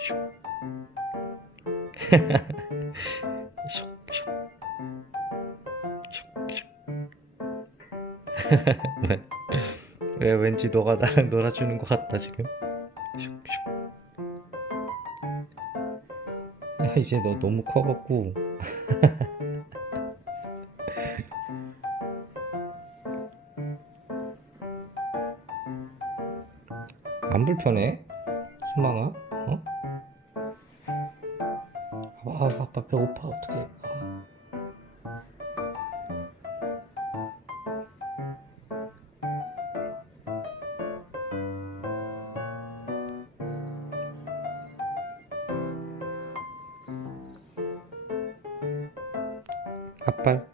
슉슉 슉슉 왜? 왜 왠지 너가 나랑 놀아주는 것 같다 지금 슉슉 야 이제 너 너무 커갖고 안 불편해? 수망아? 어? 아, 아, 아빠 배고파. 어떡해. 아. 앞발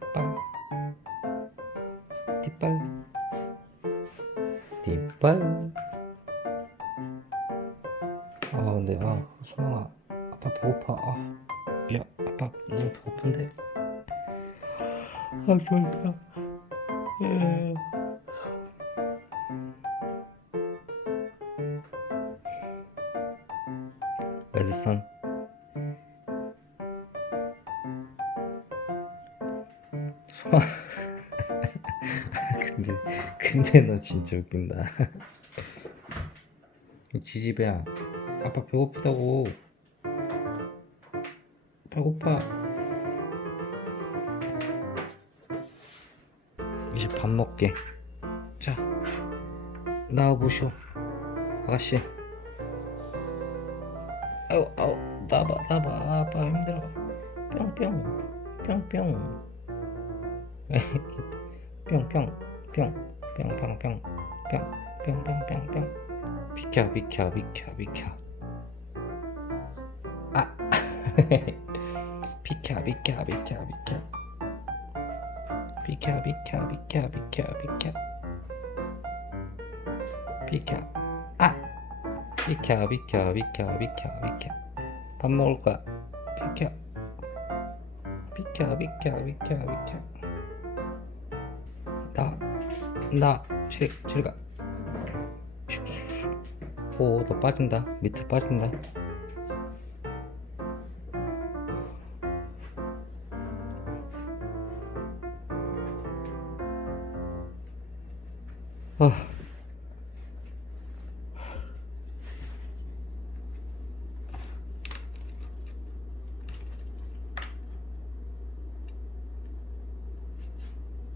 앞발 뒷발. 뒷발. 아 근데 아 소망아 아빠 배고파. 아 야 아빠 너무 배고픈데? 아 졸려. 예. 레드선 소망 근데 근데 너 진짜 웃긴다. 지지배야 아빠 배고프다고 배고파. 이제 밥 먹게. 자 나와보쇼 아가씨. 아우 아우 나봐 나봐. 아빠 힘들어. 뿅뿅. 뿅뿅. 뿅뿅. 뿅 뿅뿅뿅. 뿅 뿅뿅뿅뿅. 비켜 비켜 비켜 비켜. 아 비켜 비켜 비켜 비켜 비켜 비켜 비켜 비켜 비켜 비켜 아 비켜 비켜 비켜 비켜 비켜 밥 먹을 거야 비켜 비켜 비켜 비켜 비켜 나나 제, 저리 가 오, 너 빠진다. 밑으로 빠진다. Oh.